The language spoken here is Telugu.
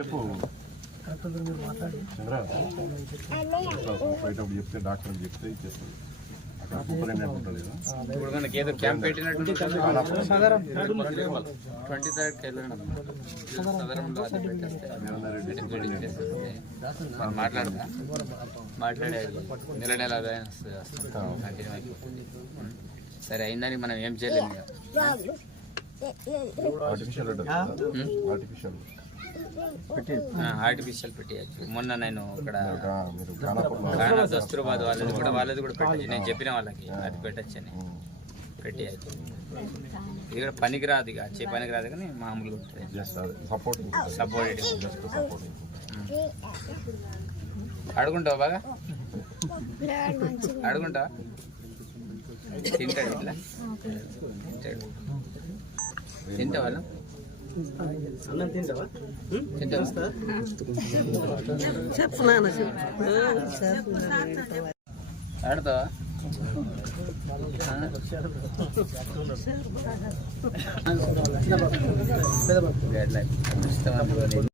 చెప్పు పోయేటప్పుడు చెప్తే డాక్టర్ చెప్తే ఇచ్చేస్తుంది. అక్కడ సూపరింటెండెంట్ ఉంటుంది కదా, ఇప్పుడు మనకి ఏదో క్యాంప్ పెట్టినట్టు 23rd మాట్లాడేది నెల నెల కంటిన్యూ అయిపోతుంది. సరే అయిందని మనం ఏం చేయలేము. ఆర్టిఫిషియల్ పెట్టేయచ్చు. మొన్న నేను ఇక్కడ దస్తూర్బాద్ వాళ్ళది కూడా పెట్టచ్చు. నేను చెప్పిన వాళ్ళకి అది పెట్టచ్చని పెట్టేయచ్చు. ఇది కూడా పనికి రాదు, ఇక వచ్చే పనికి రాదు కానీ మామూలుగా ఉంటుంది. సపోర్ట్ అడుగుంటావా బాగా అడుగుంటావా? తింటాడు ఇట్లా తింటావా? ఆడతావా?